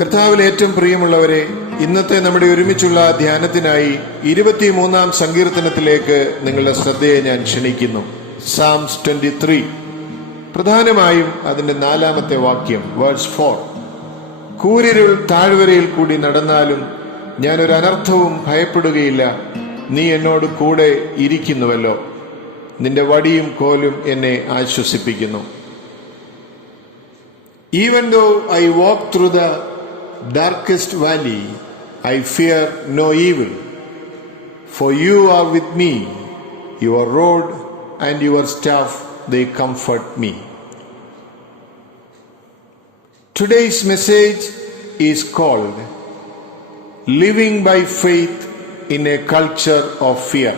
കർത്താവിൽ ഏറ്റവും പ്രിയമുള്ളവരെ, ഇന്നത്തെ നമ്മുടെ ഒരുമിച്ചുള്ള ധ്യാനത്തിനായി 23-ാം സങ്കീർത്തനത്തിലേക്ക് നിങ്ങളുടെ ശ്രദ്ധയെ ഞാൻ ക്ഷണിക്കുന്നു. സാംസ് 23, പ്രധാനമായും അതിന്റെ 4-ാമത്തെ വാക്യം, വേഴ്സ് 4. കൂരിരുൾ താഴ്വരയിൽ കൂടി നടന്നാലും ഞാൻ ഒരു അനർത്ഥവും ഭയപ്പെടുകയില്ല, നീ എന്നോട് കൂടെ ഇരിക്കുന്നുവല്ലോ, നിന്റെ വടിയും കോലും എന്നെ ആശ്വസിപ്പിക്കുന്നു. Even though I walk through the darkest valley, I fear no evil, for you are with me, your rod and your staff, they comfort me. Today's message is called Living by Faith in a Culture of Fear.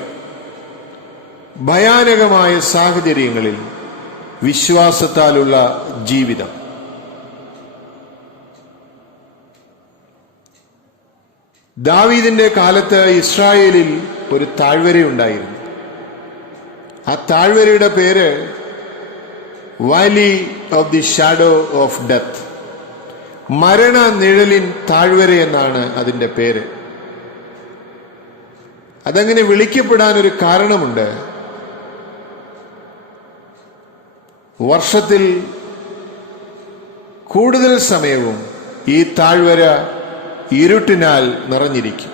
ഭയാനകമായ സാഹചര്യങ്ങളിൽ വിശ്വാസത്താലുള്ള ജീവിതം. ദാവീദിന്റെ കാലത്ത് ഇസ്രായേലിൽ ഒരു താഴ്വരയുണ്ടായിരുന്നു. ആ താഴ്വരയുടെ പേര് Valley of the shadow of death, മരണ നിഴലിൻ താഴ്വര എന്നാണ് അതിന്റെ പേര്. അതങ്ങനെ വിളിക്കപ്പെടാൻ ഒരു കാരണമുണ്ട്. വർഷത്തിൽ കൂടുതൽ സമയവും ഈ താഴ്വര ഇരുട്ടിനാൽ നിറഞ്ഞിരിക്കും.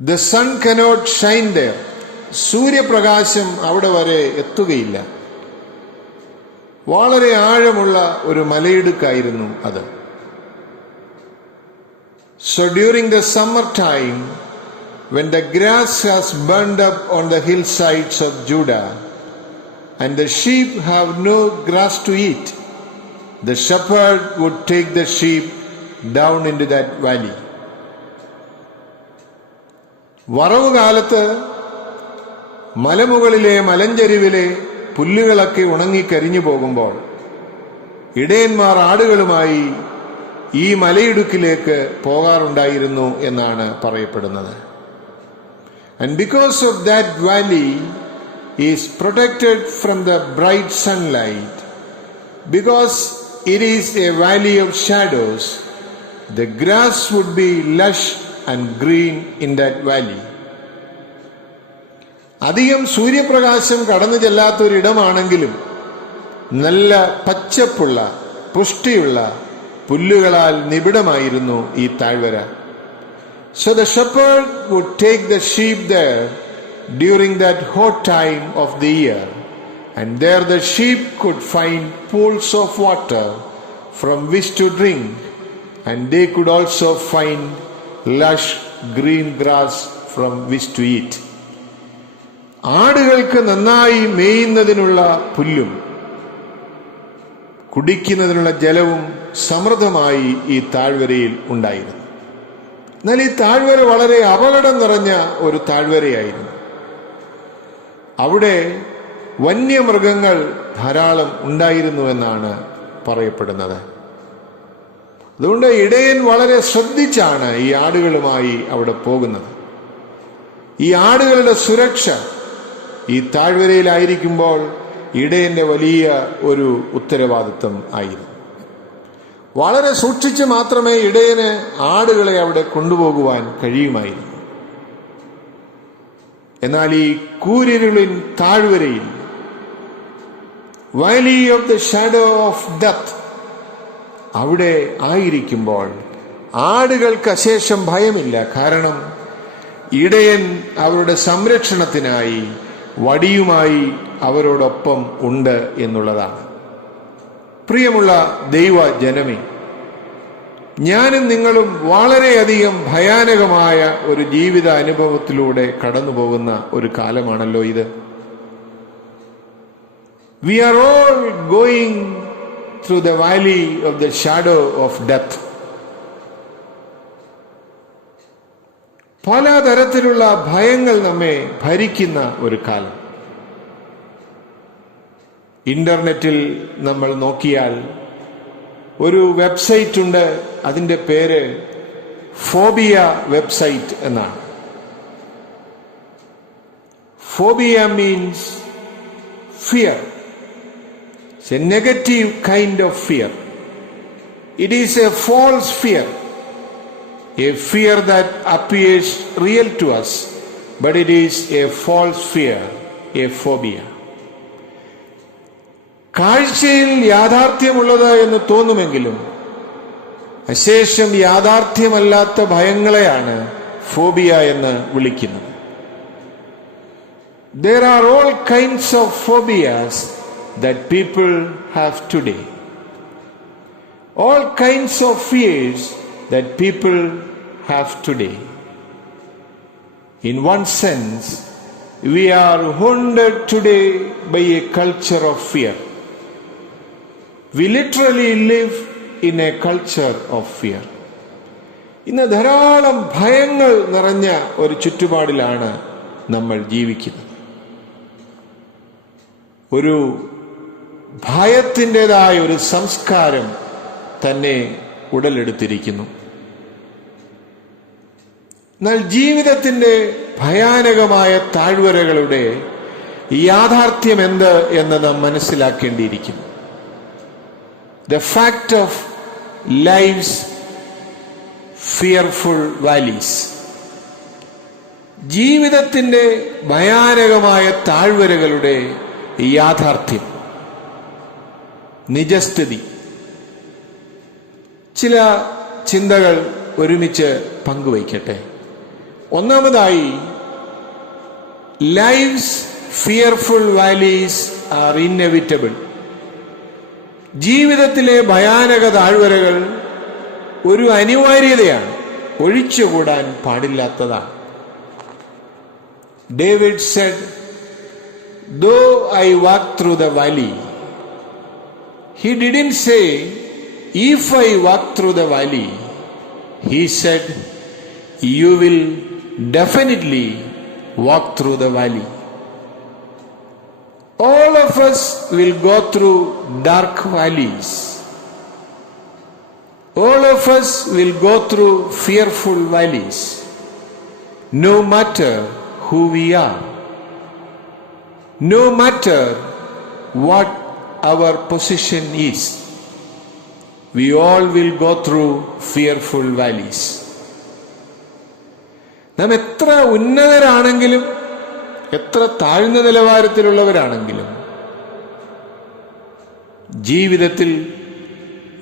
The sun cannot shine there. സൂര്യപ്രകാശം അവിടെ വരെ എത്തുകയില്ല. വളരെ ആഴമുള്ള ഒരു മലയിടുക്കായിരുന്നു അത്. So during the summer time, when the grass has burned up on the hillsides of Judah and the sheep have no grass to eat, the shepherd would take the sheep down into that valley. വറവ് കാലത്ത് മലമുകളിലെ മലഞ്ചരിവിലെ പുല്ലുകളൊക്കെ ഉണങ്ങിക്കരിഞ്ഞു പോകുമ്പോൾ ഇടയന്മാർ ആടുകളുമായി ഈ മലയിടുക്കിലേക്ക് പോകാറുണ്ടായിരുന്നു എന്നാണ് പറയപ്പെടുന്നത്. And because of that valley is protected from the bright sunlight, because it is a valley of shadows, the grass would be lush and green in that valley. അധികം സൂര്യപ്രകാശം കടന്നു ചെല്ലാത്തൊരിടമാണെങ്കിലും നല്ല പച്ചപ്പുള്ള പുഷ്ടിയുള്ള പുല്ലുകളാൽ നിബിഡമായിരുന്നു ഈ താഴ്വര. So the shepherd would take the sheep there during that hot time of the year, and there the sheep could find pools of water from which to drink, and they could also find lush green grass from which to eat. ആടുകൾക്ക് നന്നായി മേയുന്നതിനുള്ള പുല്ലും കുടിക്കുന്നതിനുള്ള ജലവും സമൃദ്ധമായി ഈ താഴ്വരയിൽ ഉണ്ടായിരുന്നു. എന്നാൽ ഈ താഴ്വര വളരെ അപകടം നിറഞ്ഞ ഒരു താഴ്വരയായിരുന്നു. അവിടെ വന്യമൃഗങ്ങൾ ധാരാളം ഉണ്ടായിരുന്നുവെന്നാണ് പറയപ്പെടുന്നത്. അതുകൊണ്ട് ഇടയൻ വളരെ ശ്രദ്ധിച്ചാണ് ഈ ആടുകളുമായി അവിടെ പോകുന്നത്. ഈ ആടുകളുടെ സുരക്ഷ ഈ താഴ്വരയിലായിരിക്കുമ്പോൾ ഇടയന്റെ വലിയ ഒരു ഉത്തരവാദിത്വം ആയിരുന്നു. വളരെ സൂക്ഷിച്ച് മാത്രമേ ഇടയന് ആടുകളെ അവിടെ കൊണ്ടുപോകുവാൻ കഴിയുമായിരുന്നു. എന്നാൽ ഈ കൂരിരുളിൻ താഴ്വരയിൽ, Valley of the shadow of death, അവിടെ ആയിരിക്കുമ്പോൾ ആടുകൾക്ക് അശേഷം ഭയമില്ല. കാരണം ഇടയൻ അവരുടെ സംരക്ഷണത്തിനായി വടിയുമായി അവരോടൊപ്പം ഉണ്ട് എന്നുള്ളതാണ്. പ്രിയമുള്ള ദൈവ ജനമേ, ഞാനും നിങ്ങളും വളരെയധികം ഭയാനകമായ ഒരു ജീവിത അനുഭവത്തിലൂടെ കടന്നു പോകുന്ന ഒരു കാലമാണല്ലോ ഇത്. We are all going through the valley of the shadow of death. പലതരത്തിലുള്ള ഭയങ്ങൾ നമ്മെ ഭരിക്കുന്ന ഒരു കാലം. ഇന്റർനെറ്റിൽ നമ്മൾ നോക്കിയാൽ ഒരു വെബ്സൈറ്റ് ഉണ്ട്, അതിന്റെ പേര് ഫോബിയ വെബ്സൈറ്റ് എന്നാണ്. Phobia means fear. It's a negative kind of fear. It is a false fear, a fear that appears real to us, but it is a false fear, a phobia. കാഴ്ചയിൽ യാഥാർത്ഥ്യമുള്ളത് എന്ന് തോന്നുമെങ്കിലും അശേഷം യാഥാർത്ഥ്യമല്ലാത്ത ഭയങ്ങളെയാണ് phobia എന്ന് വിളിക്കുന്നത്. There are all kinds of phobias that people have today. All kinds of fears that people have today. In one sense, we are haunted today by a culture of fear. We literally live in a culture of fear. ഇന്ന് ധാരാളം ഭയങ്ങൾ നിറഞ്ഞ ഒരു ചുറ്റുപാടിലാണ് നമ്മൾ ജീവിക്കുന്നത്. ഒരു ഭയത്തിൻ്റെതായ ഒരു സംസ്കാരം തന്നെ ഉടലെടുത്തിരിക്കുന്നു. എന്നാൽ ജീവിതത്തിന്റെ ഭയാനകമായ താഴ്വരകളുടെ യാഥാർത്ഥ്യം എന്ത് എന്ന് നാം മനസ്സിലാക്കേണ്ടിയിരിക്കുന്നു. The fact of life's fearful valleys. ജീവിതത്തിന്റെ ഭയാനകമായ താഴ്വരകളുടെ യാഥാർത്ഥ്യം, നിജസ്ഥിതി. ചില ചിന്തകൾ ഒരുമിച്ച് പങ്കുവയ്ക്കട്ടെ. ഒന്നാമതായി, life's fearful valleys are inevitable. ജീവിതത്തിലെ ഭയാനക താഴ്വരകൾ ഒരു അനിവാര്യതയാണ്, ഒഴിച്ചുകൂടാൻ പാടില്ലാത്തതാണ്. David said, though I walk through the valley. He didn't say, if I walk through the valley. He said, you will definitely walk through the valley. All of us will go through dark valleys. All of us will go through fearful valleys, no matter who we are, no matter what our position is. We all will go through fearful valleys. നാം എത്ര ഉന്നതരാണെങ്കിലും എത്ര താഴ്ന്ന നിലവാരത്തിലുള്ളവരാണെങ്കിലും ജീവിതത്തിൽ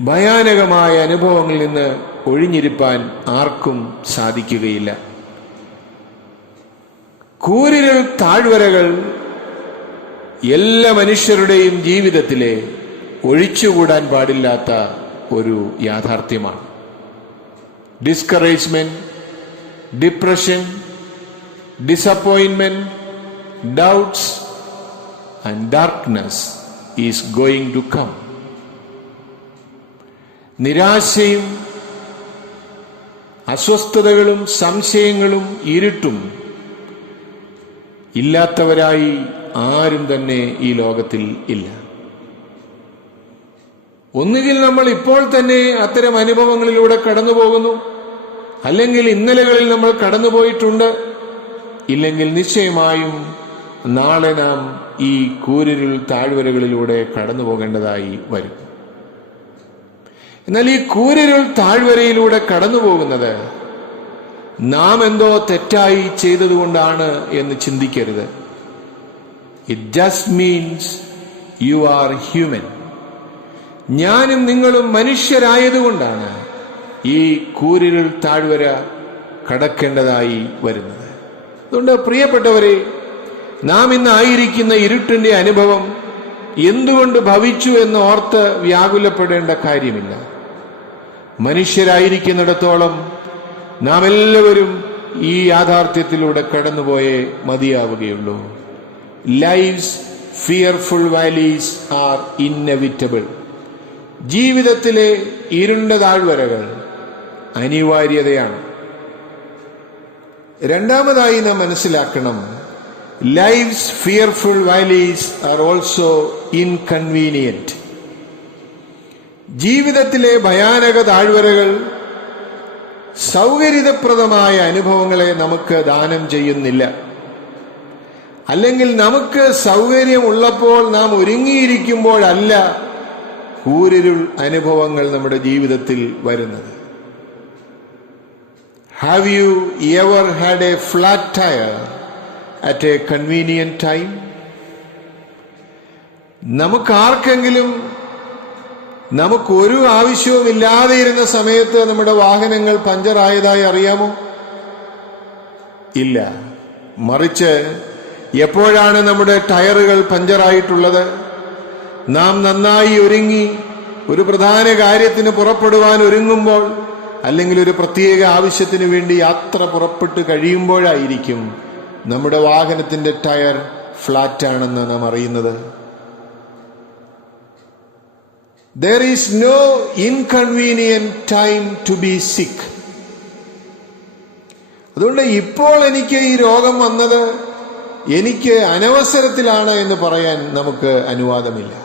ഭയാനകമായ അനുഭവങ്ങളിൽ നിന്ന് ഒഴിഞ്ഞിരിപ്പാൻ ആർക്കും സാധിക്കുകയില്ല. കൂരിരുൾ താഴ്വരകൾ എല്ലാ മനുഷ്യരുടെയും ജീവിതത്തിലെ ഒഴിച്ചുകൂടാൻ പാടില്ലാത്ത ഒരു യാഥാർത്ഥ്യമാണ്. Discouragement, depression, disappointment, doubts and darkness is going to come. നിരാശയും അസ്വസ്ഥതകളും സംശയങ്ങളും ഇരുട്ടും ഇല്ലാത്തവരായി ആരും തന്നെ ഈ ലോകത്തിൽ ഇല്ല. ഒന്നുകിൽ നമ്മൾ ഇപ്പോൾ തന്നെ അത്തരം അനുഭവങ്ങളിലൂടെ കടന്നു പോകുന്നു, അല്ലെങ്കിൽ ഇന്നലകളിൽ നമ്മൾ കടന്നുപോയിട്ടുണ്ട്, ഇല്ലെങ്കിൽ നിശ്ചയമായും നാളെ നാം ഈ കൂരിരുൾ താഴ്വരകളിലൂടെ കടന്നു പോകേണ്ടതായി വരും. എന്നാൽ ഈ കൂരിരുൾ താഴ്വരയിലൂടെ കടന്നു പോകുന്നത് നാം എന്തോ തെറ്റായി ചെയ്തതുകൊണ്ടാണ് എന്ന് ചിന്തിക്കരുത്. It just means you are human. ഞാനും നിങ്ങളും മനുഷ്യരായതുകൊണ്ടാണ് ഈ കൂരിരുൾ താഴ്വര കടക്കേണ്ടതായി വരുന്നത്. അതുകൊണ്ട് പ്രിയപ്പെട്ടവരെ, നാം ഇന്ന് ആയിരിക്കുന്ന ഇരുട്ടിന്റെ അനുഭവം എന്തുകൊണ്ട് ഭവിച്ചു എന്ന് ഓർത്ത് വ്യാകുലപ്പെടേണ്ട കാര്യമില്ല. മനുഷ്യരായിരിക്കുന്നിടത്തോളം നാം എല്ലാവരും ഈ യാഥാർത്ഥ്യത്തിലൂടെ കടന്നുപോയേ മതിയാവുകയുള്ളൂ. Life's fearful valleys are inevitable. ജീവിതത്തിലെ ഇരുണ്ട താഴ്വരകൾ അനിവാര്യതയാണ്. രണ്ടാമതായി നാം മനസ്സിലാക്കണം, life's fearful valleys are also inconvenient. ജീവിതത്തിലെ ഭയാനക താഴ്വരകൾ സൗകര്യപ്രദമായ അനുഭവങ്ങളെ നമുക്ക് ദാനം ചെയ്യുന്നില്ല. അല്ലെങ്കിൽ നമുക്ക് സൗകര്യമുള്ളപ്പോൾ നാം ഒരുങ്ങിയിരിക്കുമ്പോഴല്ല കൂരിരുൾ അനുഭവങ്ങൾ നമ്മുടെ ജീവിതത്തിൽ വരുന്നത്. Have you ever had a flat tire at a convenient time? നമുക്കാർക്കെങ്കിലും നമുക്കൊരു ആവശ്യവുമില്ലാതെ ഇരുന്ന സമയത്ത് നമ്മുടെ വാഹനങ്ങൾ പഞ്ചറായതായി അറിയാമോ? ഇല്ല. മറിച്ച് എപ്പോഴാണ് നമ്മുടെ ടയറുകൾ പഞ്ചറായിട്ടുള്ളത്? നാം നന്നായി ഒരുങ്ങി ഒരു പ്രധാന കാര്യത്തിന് പുറപ്പെടുവാൻ ഒരുങ്ങുമ്പോൾ, അല്ലെങ്കിൽ ഒരു പ്രത്യേക ആവശ്യത്തിന് വേണ്ടി യാത്ര പുറപ്പെട്ട് കഴിയുമ്പോഴായിരിക്കും നമ്മുടെ വാഹനത്തിന്റെ ടയർ ഫ്ലാറ്റ് ആണെന്ന് നാം അറിയുന്നത്. There is no inconvenient time to be sick. അതുകൊണ്ട് ഇപ്പോൾ എനിക്ക് ഈ രോഗം വന്നത് എനിക്ക് അനവസരത്തിലാണ് എന്ന് പറയാൻ നമുക്ക് അനുവാദമില്ല.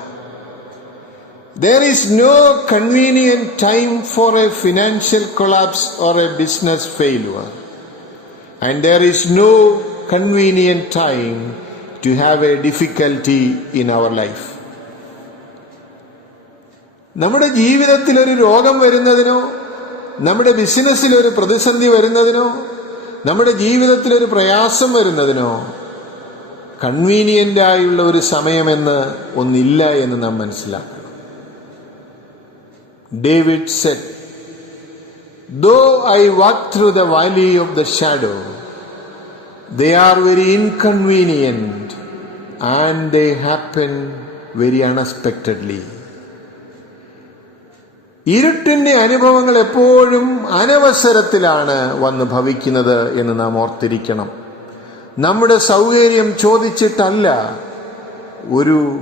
There is no convenient time for a financial collapse or a business failure. And there is no convenient time to have a difficulty in our life. നമ്മുടെ ജീവിതത്തിൽ ഒരു രോഗം വരുന്നതിനോ, നമ്മുടെ ബിസിനസ്സിൽ ഒരു പ്രതിസന്ധി വരുന്നതിനോ, നമ്മുടെ ജീവിതത്തിൽ ഒരു പ്രയാസം വരുന്നതിനോ കൺവീനിയന്റ് ആയുള്ള ഒരു സമയമെന്ന് ഒന്നില്ല എന്ന് നാം മനസ്സിലാക്കണം. David said, "Though I walk through the valley of the shadow, they are very inconvenient and they happen very unexpectedly." ഇരുട്ടിന്റെ അനുഭവങ്ങൾ എപ്പോഴും അനവസരത്തിലാണ് വന്ന് ഭവിക്കുന്നത് എന്ന് നാം ഓർത്തിരിക്കണം. നമ്മുടെ സൗകര്യം ചോദിച്ചിട്ടല്ല ഒരു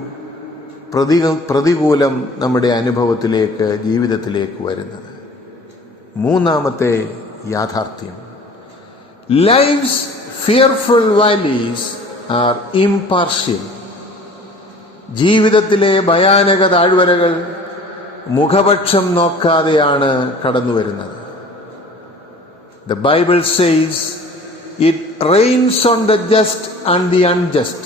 പ്രതികൂലം നമ്മുടെ അനുഭവത്തിലേക്ക്, ജീവിതത്തിലേക്ക് വരുന്നത്. മൂന്നാമത്തെ യാഥാർത്ഥ്യം, life's fearful valleys are impartial. ജീവിതത്തിലെ ഭയാനക താഴ്വരകൾ മുഖപക്ഷം നോക്കാതെയാണ് കടന്നു വരുന്നത്. The Bible says it rains on the just and the unjust.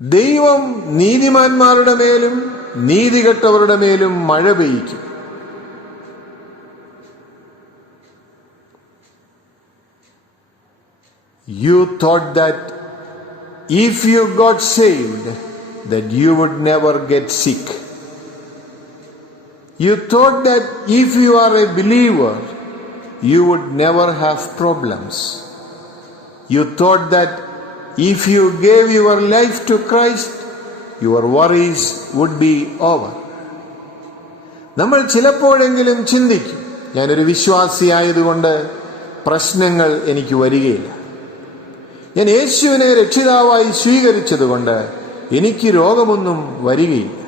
ദൈവം നീതിമാന്മാരുടെ മേലും നീതികെട്ടവരുടെ മേലും മഴ പെയ്യിക്കും. You thought that if you got saved, that you would never get sick. You thought that if you are a believer, you would never have problems. You thought that if you gave your life to Christ, your worries would be over. നമ്മൾ ചിലപ്പോഴെങ്കിലും ചിന്തിക്കും, ഞാനൊരു വിശ്വാസിയായതുകൊണ്ട് പ്രശ്നങ്ങൾ എനിക്ക് വരികയില്ല. ഞാൻ യേശുവിനെ രക്ഷിതാവായി സ്വീകരിച്ചതുകൊണ്ട് എനിക്ക് രോഗമൊന്നും വരികയില്ല.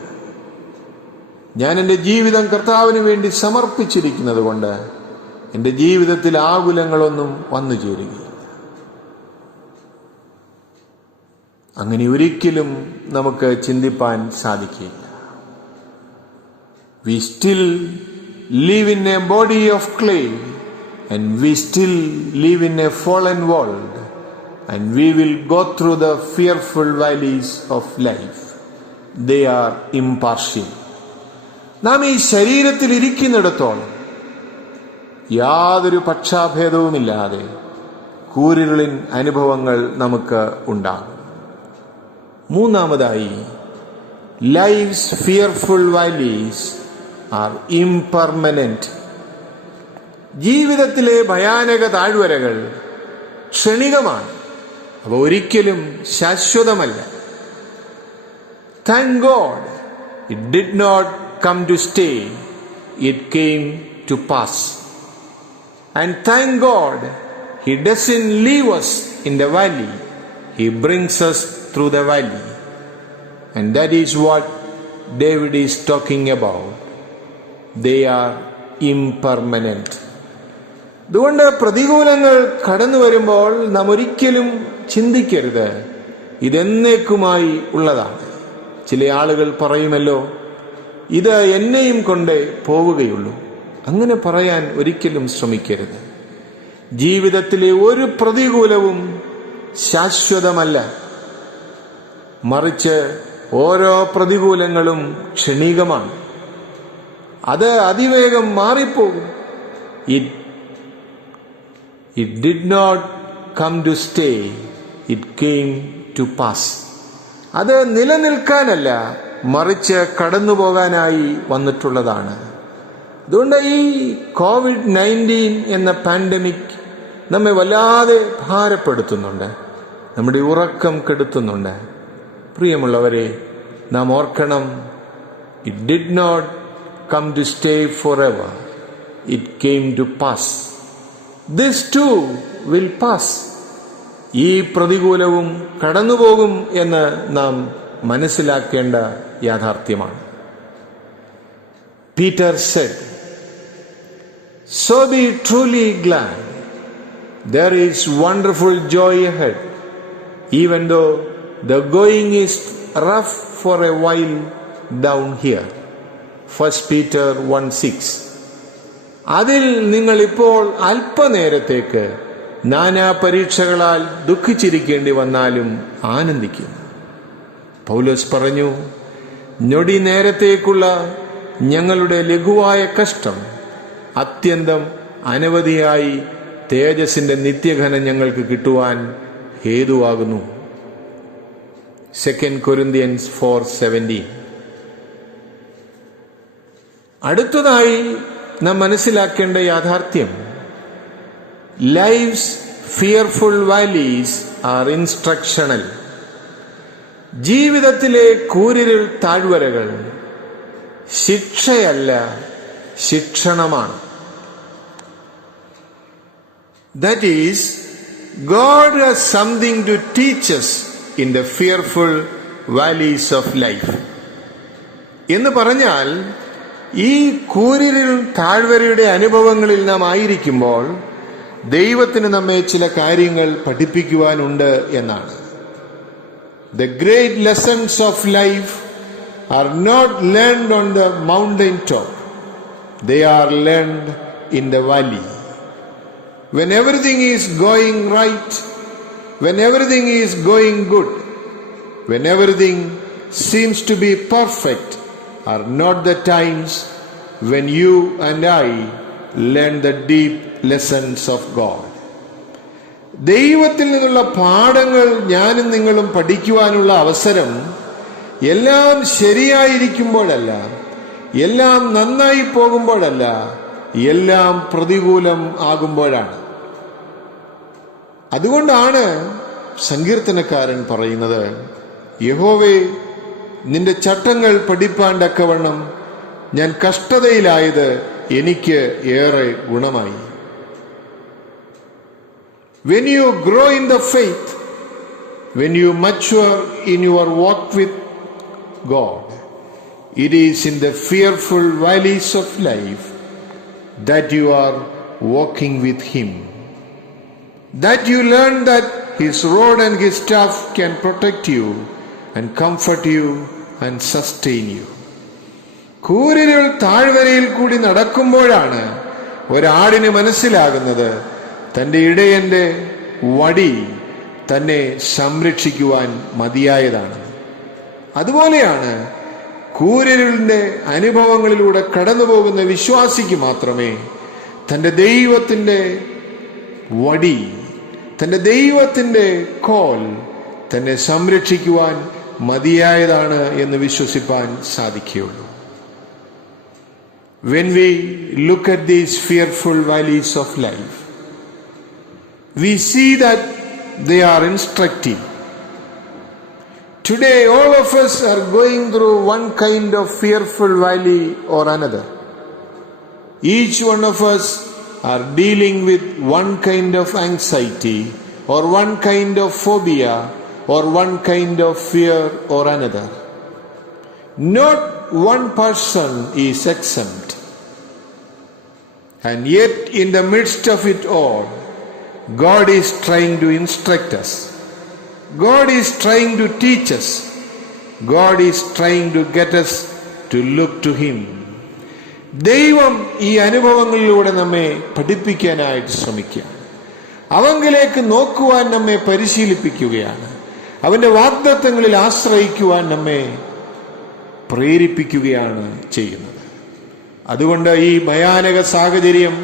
ഞാൻ എൻ്റെ ജീവിതം കർത്താവിന് വേണ്ടി സമർപ്പിച്ചിരിക്കുന്നത് കൊണ്ട് എൻ്റെ ജീവിതത്തിൽ ആകുലങ്ങളൊന്നും വന്നു ചേരുകയില്ല. അങ്ങനെ ഒരിക്കലും നമുക്ക് ചിന്തിപ്പാൻ സാധിക്കില്ല. We still live in a body of clay and we still live in a fallen world. And we will go through the fearful valleys of life. They are impartial. നാം ഈ ശരീരത്തിൽ ഇരിക്കുന്നിടത്തോളം യാതൊരു പക്ഷാഭേദവുമില്ലാതെ കൂരിരുളിൻ അനുഭവങ്ങൾ നമുക്ക് ഉണ്ടാകും. മൂന്നാമതായി, ലൈഫ്സ് ഫിയർഫുൾ വാലീസ് ആർ ഇംപെർമനന്റ്. ജീവിതത്തിലെ ഭയാനക താഴ്വരകൾ ക്ഷണികമാണ്, അവ ഒരിക്കലും ശാശ്വതമല്ല. Thank God it did not come to stay, it came to pass. And thank God He doesn't leave us in the valley, He brings us through the valley. And that is what David is talking about. They are impermanent. അതുകൊണ്ട് പ്രതികൂലങ്ങൾ കടന്നു വരുമ്പോൾ നാം ഒരിക്കലും ചിന്തിക്കരുത് ഇതെന്നേക്കുമായി ഉള്ളതാണ്. ചില ആളുകൾ പറയുമല്ലോ, ഇത് എന്നെയും കൊണ്ടേ പോവുകയുള്ളൂ. അങ്ങനെ പറയാൻ ഒരിക്കലും ശ്രമിക്കരുത്. ജീവിതത്തിലെ ഒരു പ്രതികൂലവും ശാശ്വതമല്ല. മറിച്ച് ഓരോ പ്രതികൂലങ്ങളും ക്ഷണികമാണ്. അത് അതിവേഗം മാറിപ്പോകും. It did not come to stay, it came to pass. അത് നിലനിൽക്കാനല്ല, മറിച്ച് കടന്നുപോകാനായി വന്നിട്ടുള്ളതാണ്. അതുകൊണ്ട് ഈ COVID-19 എന്ന പാൻഡമിക് നമ്മെ വല്ലാതെ ഭാരപ്പെടുത്തുന്നുണ്ട്, നമ്മുടെ ഉറക്കം കെടുത്തുന്നുണ്ട്. പ്രിയമുള്ളവരെ, നാം ഓർക്കണം, it did not come to stay forever, it came to pass. This too will pass. ഈ പ്രതികൂലവും കടന്നുപോകും എന്ന് നാം മനസ്സിലാക്കേണ്ട യാഥാർത്ഥ്യമാണ്. Peter said, "So be truly glad. There is wonderful joy ahead, even though the going is rough for a while down here." 1 Peter 1:6. അതിൽ നിങ്ങൾ ഇപ്പോൾ അല്പനേരത്തേക്ക് നാനാ പരീക്ഷകളാൽ ദുഃഖിച്ചിരിക്കേണ്ടി വന്നാലും ആനന്ദിക്കുന്നു. പൗലോസ് പറഞ്ഞു, ഞൊടി നേരത്തേക്കുള്ള ഞങ്ങളുടെ ലഘുവായ കഷ്ടം അത്യന്തം അനവധിയായി തേജസ്സിന്റെ നിത്യഘനം ഞങ്ങൾക്ക് കിട്ടുവാൻ ഹേതുവാകുന്നു. 2 Corinthians 4:17. അടുത്തതായി നാം മനസ്സിലാക്കേണ്ട യാഥാർത്ഥ്യം, life's fearful valleys are instructional. ജീവിതത്തിലെ കൂരിരുൾ താഴ്വരകൾ ശിക്ഷയല്ല, ശിക്ഷണമാണ്. That is, God has something to teach us in the fearful valleys of life. എന്ന് പറഞ്ഞാൽ, ഈ കൂരിരുൾ താഴ്വരയുടെ അനുഭവങ്ങളിൽ നാം ആയിരിക്കുമ്പോൾ ദൈവത്തിന് നമ്മെ ചില കാര്യങ്ങൾ പഠിപ്പിക്കുവാനുണ്ട് എന്നാണ്. The great lessons of life are not learned on the mountain top. They are learned in the valley. When everything is going right, when everything is going good, when everything seems to be perfect, are not the times when you and I learn the deep lessons of God. ദൈവത്തിൽ നിന്നുള്ള പാഠങ്ങൾ ഞാനും നിങ്ങളും പഠിക്കുവാനുള്ള അവസരം എല്ലാം ശരിയായിരിക്കുമ്പോഴല്ല, എല്ലാം നന്നായി പോകുമ്പോഴല്ല, എല്ലാം പ്രതികൂലം ആകുമ്പോഴാണ്. അതുകൊണ്ടാണ് സങ്കീർത്തനക്കാരൻ പറയുന്നത്, യഹോവേ, നിന്റെ ചട്ടങ്ങൾ പഠിപ്പാൻ തക്കവണ്ണം ഞാൻ കഷ്ടതയിലായത് എനിക്ക് ഏറെ ഗുണമായി. When you grow in the faith, when you mature in your walk with God, it is in the fearful valleys of life that you are walking with Him, that you learn that His rod and His staff can protect you and comfort you and sustain you. കൂരിരുൾ താഴ്വരയിൽ കൂടി നടക്കുമ്പോഴാണ് ഒരാടിന് മനസ്സിലാകുന്നത് തന്റെ ഇടയന്റെ വടി തന്നെ സംരക്ഷിക്കുവാൻ മതിയായതാണ്. അതുപോലെയാണ് കൂരിരുളിന്റെ അനുഭവങ്ങളിലൂടെ കടന്നു പോകുന്ന വിശ്വാസിക്ക് മാത്രമേ തന്റെ ദൈവത്തിന്റെ വടി, തന്റെ ദൈവത്തിന്റെ കോൽ തന്നെ സംരക്ഷിക്കുവാൻ മതിയായതാണ് എന്ന് വിശ്വസിപ്പാൻ സാധിക്കുകയുള്ളൂ. When we look at these fearful valleys of life, we see that they are instructive. Today, all of us are going through one kind of fearful valley or another. Each one of us are dealing with one kind of anxiety or one kind of phobia or one kind of fear or another. Not one person is exempt. And yet, in the midst of it all, God is trying to instruct us. God is trying to teach us. God is trying to get us to look to Him. ദൈവം ഈ അനുഭവങ്ങളിലൂടെ നമ്മെ പഠിപ്പിക്കാനായിട്ട് ശ്രമിക്കുകയാണ്. അവങ്കിലേക്ക് നോക്കുവാൻ നമ്മെ പരിശീലിപ്പിക്കുകയാണ്. അവന്റെ വാഗ്ദത്തങ്ങളിൽ ആശ്രയിക്കുവാൻ നമ്മെ പ്രേരിപ്പിക്കുകയാണ് ചെയ്യുന്നത്. അതുകൊണ്ട് ഈ ഭയാനക സാഹചര്യം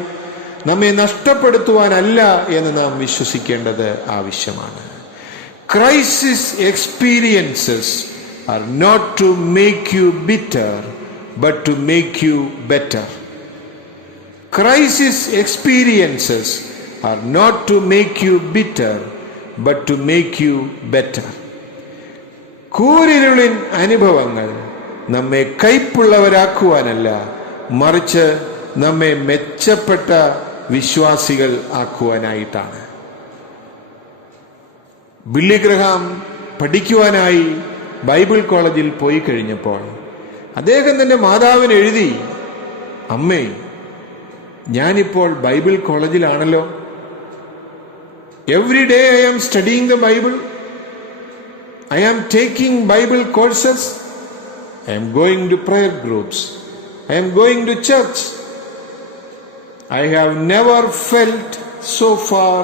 നമ്മെ നഷ്ടപ്പെടുത്തുവാനല്ല എന്ന് നാം വിശ്വസിക്കേണ്ടത് ആവശ്യമാണ്. Crisis experiences are not to make you bitter, but to make you better. Crisis experiences are not to make you bitter, but to make you better. കൂരിരുളിൻ അനുഭവങ്ങൾ നമ്മെ കയ്പുള്ളവരാക്കുവാനല്ല, മറിച്ച് നമ്മെ മെച്ചപ്പെട്ട വിശ്വാസികൾ ആക്കുവാനായിട്ടാണ്. ബില്ലി ഗ്രഹാം പഠിക്കുവാനായി ബൈബിൾ കോളേജിൽ പോയി കഴിഞ്ഞപ്പോൾ അദ്ദേഹം തന്റെ മാതാവിന് എഴുതി, അമ്മേ, ഞാനിപ്പോൾ ബൈബിൾ കോളേജിലാണല്ലോ. Every day I am studying the Bible, I am taking Bible courses, I am going to prayer groups, I am going to church. I have never felt so far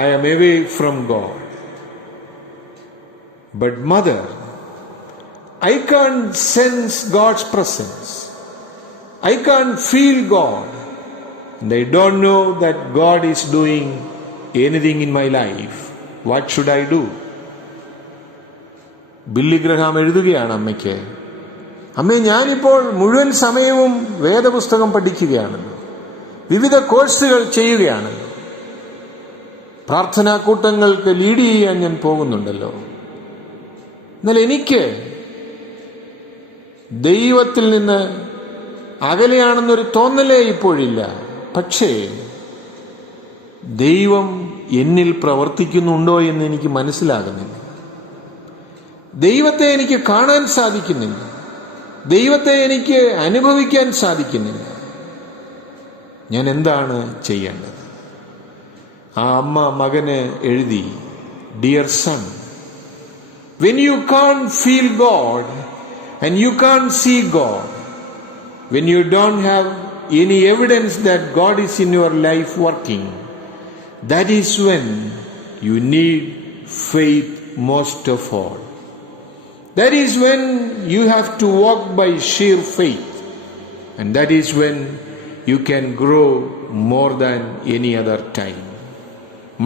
I am away from God. But mother, I can't sense God's presence. I can't feel God. And I don't know that God is doing anything in my life. What should I do? Billy Graham എഴുതുകയാണ് അമ്മയ്ക്ക്, അമ്മേ, ഞാനിപ്പോൾ മുഴുവൻ സമയവും വേദപുസ്തകം പഠിക്കുകയാണല്ലോ, വിവിധ കോഴ്സുകൾ ചെയ്യുകയാണല്ലോ, പ്രാർത്ഥനാ കൂട്ടങ്ങൾക്ക് ലീഡ് ചെയ്യാൻ ഞാൻ പോകുന്നുണ്ടല്ലോ. എന്നാൽ എനിക്ക് ദൈവത്തിൽ നിന്ന് അകലെയാണെന്നൊരു തോന്നലേ ഇപ്പോഴില്ല. പക്ഷേ ദൈവം എന്നിൽ പ്രവർത്തിക്കുന്നുണ്ടോ എന്ന് എനിക്ക് മനസ്സിലാകുന്നില്ല. ദൈവത്തെ എനിക്ക് കാണാൻ സാധിക്കുന്നില്ല. ദൈവത്തെ എനിക്ക് അനുഭവിക്കാൻ സാധിക്കുന്നില്ല. ഞാൻ എന്താണ് ചെയ്യേണ്ടത്? ആ അമ്മ മകന് എഴുതി, dear son, when you can't feel God and you can't see God, when you don't have any evidence that God is in your life working, that is when you need faith most of all. That is when you have to walk by sheer faith, and that is when you can grow more than any other time.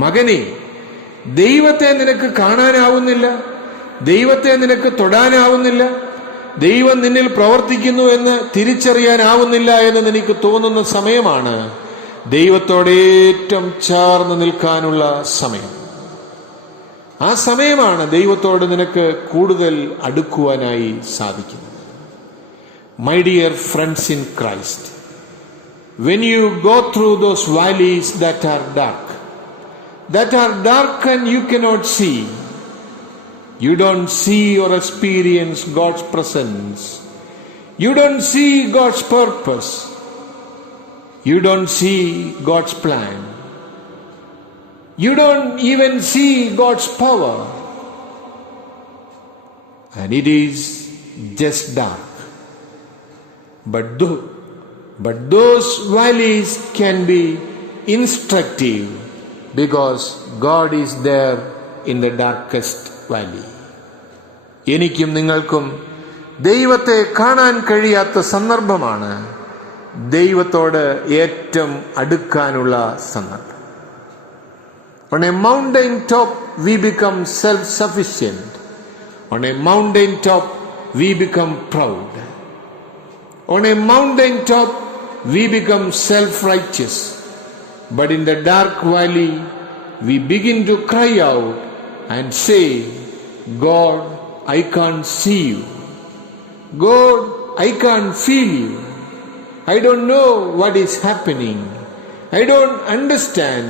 മകനെ, ദൈവത്തെ നിനക്ക് കാണാനാവുന്നില്ല, ദൈവത്തെ നിനക്ക് തൊടാനാവുന്നില്ല, ദൈവം നിന്നിൽ പ്രവർത്തിക്കുന്നു എന്ന് തിരിച്ചറിയാനാവുന്നില്ല എന്ന് നിനക്ക് തോന്നുന്ന സമയമാണ് ദൈവത്തോട് ഏറ്റവും ചേർന്ന് നിൽക്കാനുള്ള സമയം. ആ സമയമാണ് ദൈവത്തോട് നിനക്ക് കൂടുതൽ അടുക്കുവാനായി സാധിക്കുന്നത്. My dear friends in Christ, when you go through those valleys that are dark and you cannot see, you don't see or experience God's presence, you don't see God's purpose, you don't see God's plan, you don't even see God's power, and it is just dark. But those valleys can be instructive because God is there in the darkest valley. എനിക്കും നിങ്ങൾക്കും ദൈവത്തെ കാണാൻ കഴിയാത്ത സന്ദർഭമാണ് ദൈവത്തോട് ഏറ്റവും അടുക്കാനുള്ള സന്ദർഭം. On a mountain top we become self-sufficient. On a mountain top we become proud. On a mountain top we become self-righteous. But in the dark valley we begin to cry out and say, God, I can't see you. God, I can't feel you. I don't know what is happening. I don't understand.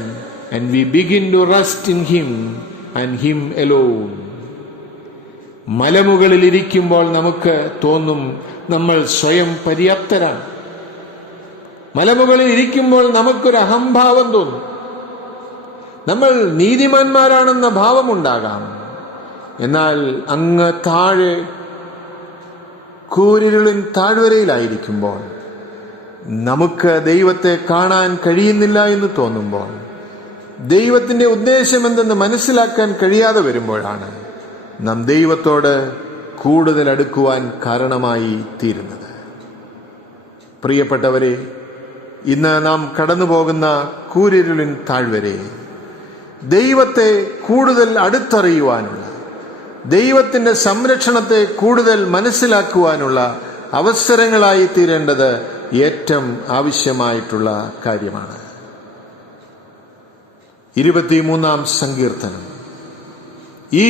And we begin to rest in Him and Him alone. മലമുകളിൽ ഇരിക്കുമ്പോൾ നമുക്ക് തോന്നും നമ്മൾ സ്വയം പര്യാപ്തരാണ്. മലമുകളിൽ ഇരിക്കുമ്പോൾ നമുക്കൊരു അഹംഭാവം തോന്നും. നമ്മൾ നീതിമാന്മാരാണെന്ന ഭാവമുണ്ടാകാം. എന്നാൽ അങ്ങ് താഴെ കൂരിരുളിൻ താഴ്വരയിലായിരിക്കുമ്പോൾ, നമുക്ക് ദൈവത്തെ കാണാൻ കഴിയുന്നില്ല എന്ന് തോന്നുമ്പോൾ, ദൈവത്തിന്റെ ഉദ്ദേശം എന്തെന്ന് മനസ്സിലാക്കാൻ കഴിയാതെ വരുമ്പോഴാണ് നാം ദൈവത്തോട് കൂടുതൽ അടുക്കുവാൻ കാരണമായി തീരുന്നത്. പ്രിയപ്പെട്ടവരെ, ഇന്ന് നാം കടന്നു പോകുന്ന കൂരിരുളിൻ താഴ്വരെ ദൈവത്തെ കൂടുതൽ അടുത്തറിയുവാനുള്ള, ദൈവത്തിന്റെ സംരക്ഷണത്തെ കൂടുതൽ മനസ്സിലാക്കുവാനുള്ള അവസരങ്ങളായി തീരേണ്ടത് ഏറ്റവും ആവശ്യമായിട്ടുള്ള കാര്യമാണ്. 23-ാം സങ്കീർത്തനം ഈ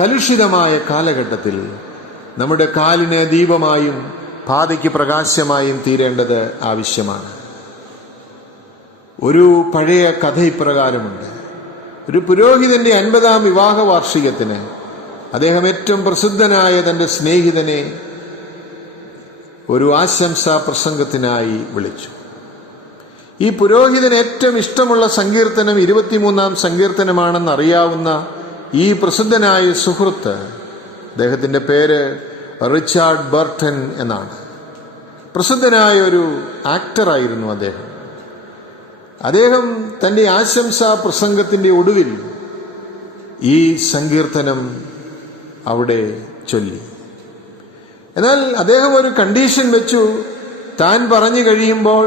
കലുഷിതമായ കാലഘട്ടത്തിൽ നമ്മുടെ കാലിന് ദീപമായും പാതയ്ക്ക് പ്രകാശമായും തീരേണ്ടത് ആവശ്യമാണ്. ഒരു പഴയ കഥ ഇപ്രകാരമുണ്ട്. ഒരു പുരോഹിതന്റെ 50-ാം വിവാഹ വാർഷികത്തിന് അദ്ദേഹം ഏറ്റവും പ്രസിദ്ധനായ തന്റെ സ്നേഹിതനെ ഒരു ആശംസാ പ്രസംഗത്തിനായി വിളിച്ചു. ഈ പുരോഹിതന് ഏറ്റവും ഇഷ്ടമുള്ള സങ്കീർത്തനം 23-ാം സങ്കീർത്തനമാണെന്ന് അറിയാവുന്ന ഈ പ്രസിദ്ധനായ സുഹൃത്ത്, അദ്ദേഹത്തിന്റെ പേര് റിച്ചാർഡ് ബർട്ടൺ എന്നാണ്. പ്രസിദ്ധനായ ഒരു ആക്ടറായിരുന്നു അദ്ദേഹം. അദ്ദേഹം തന്റെ ആശംസാ പ്രസംഗത്തിന്റെ ഒടുവിൽ ഈ സങ്കീർത്തനം അവിടെ ചൊല്ലി. എന്നാൽ അദ്ദേഹം ഒരു കണ്ടീഷൻ വെച്ചു. താൻ പറഞ്ഞു കഴിയുമ്പോൾ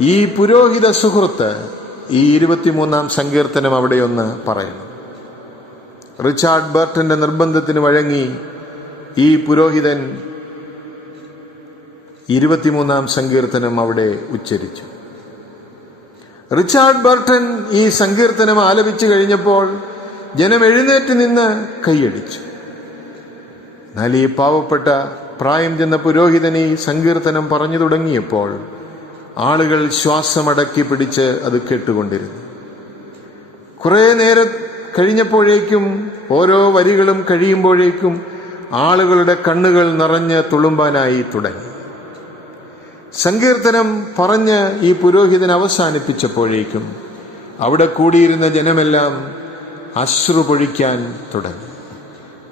ഈ പുരോഹിത സുഹൃത്ത് ഈ 23-ാം സങ്കീർത്തനം അവിടെ ഒന്ന് പറയണം. റിച്ചാർഡ് ബർട്ടന്റെ നിർബന്ധത്തിന് വഴങ്ങി ഈ പുരോഹിതൻ 23-ാം സങ്കീർത്തനം അവിടെ ഉച്ചരിച്ചു. റിച്ചാർഡ് ബർട്ടൺ ഈ സങ്കീർത്തനം ആലപിച്ചു കഴിഞ്ഞപ്പോൾ ജനം എഴുന്നേറ്റ് നിന്ന് കൈയടിച്ചു. എന്നാൽ ഈ പാവപ്പെട്ട പ്രായം ചെന്ന പുരോഹിതൻ ഈ സങ്കീർത്തനം പറഞ്ഞു തുടങ്ങിയപ്പോൾ ആളുകൾ ശ്വാസമടക്കി പിടിച്ച് അത് കേട്ടുകൊണ്ടിരുന്നു. കുറെ നേരം കഴിഞ്ഞപ്പോഴേക്കും, ഓരോ വരികളും കഴിയുമ്പോഴേക്കും ആളുകളുടെ കണ്ണുകൾ നിറഞ്ഞ് തുളുമ്പാനായി തുടങ്ങി. സങ്കീർത്തനം പറഞ്ഞ് ഈ പുരോഹിതൻ അവസാനിപ്പിച്ചപ്പോഴേക്കും അവിടെ കൂടിയിരുന്ന ജനമെല്ലാം അശ്രു പൊഴിക്കാൻ തുടങ്ങി.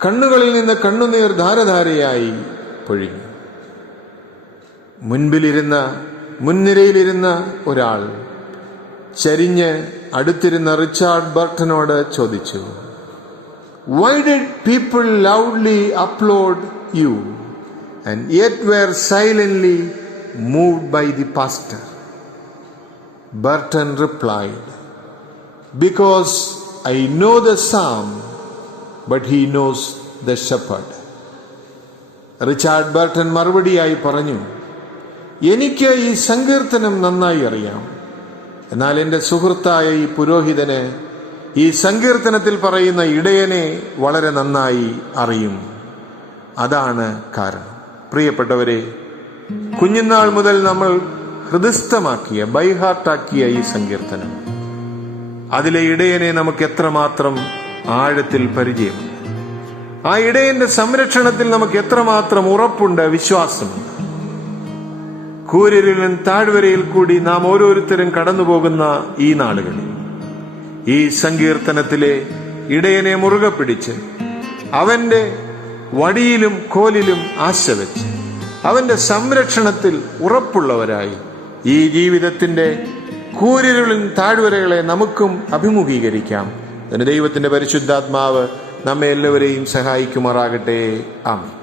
കണ്ണുകളിൽ നിന്ന് കണ്ണുനീർ ധാരധാരയായി പൊഴിഞ്ഞു. മുൻനിരയിലിരുന്ന ഒരാൾ ചരിഞ്ഞ് അടുത്തിരുന്ന റിച്ചാർഡ് ബർട്ടനോട് ചോദിച്ചു, "Why did people loudly applaud you and yet were silently moved by the pastor?" Burton replied, "Because I know the psalm, but he knows the shepherd." Richard Burton മറുപടിയായി പറഞ്ഞു, "എനിക്ക് ഈ സങ്കീർത്തനം നന്നായി അറിയാം. എന്നാൽ എൻ്റെ സുഹൃത്തായ ഈ പുരോഹിതന് ഈ സങ്കീർത്തനത്തിൽ പറയുന്ന ഇടയനെ വളരെ നന്നായി അറിയും. അതാണ് കാരണം." പ്രിയപ്പെട്ടവരെ, കുഞ്ഞുനാൾ മുതൽ നമ്മൾ ഹൃദയസ്ഥമാക്കിയ, ബൈഹാർട്ടാക്കിയ ഈ സങ്കീർത്തനം, അതിലെ ഇടയനെ നമുക്ക് എത്രമാത്രം ആഴത്തിൽ പരിചയമുണ്ട്. ആ ഇടയന്റെ സംരക്ഷണത്തിൽ നമുക്ക് എത്രമാത്രം ഉറപ്പുണ്ട്, വിശ്വാസമുണ്ട്. കൂരിരുളിൻ താഴ്വരയിൽ കൂടി നാം ഓരോരുത്തരും കടന്നുപോകുന്ന ഈ നാളുകളിൽ ഈ സങ്കീർത്തനത്തിലെ ഇടയനെ മുറുകെ പിടിച്ച് അവന്റെ വടിയിലും കോലിലും ആശ വെച്ച് അവന്റെ സംരക്ഷണത്തിൽ ഉറപ്പുള്ളവരായി ഈ ജീവിതത്തിന്റെ കൂരിരുളിൻ താഴ്വരകളെ നമുക്കും അഭിമുഖീകരിക്കാം. അതിന് ദൈവത്തിന്റെ പരിശുദ്ധാത്മാവ് നമ്മെ എല്ലാവരെയും സഹായിക്കുമാറാകട്ടെ. ആമേൻ.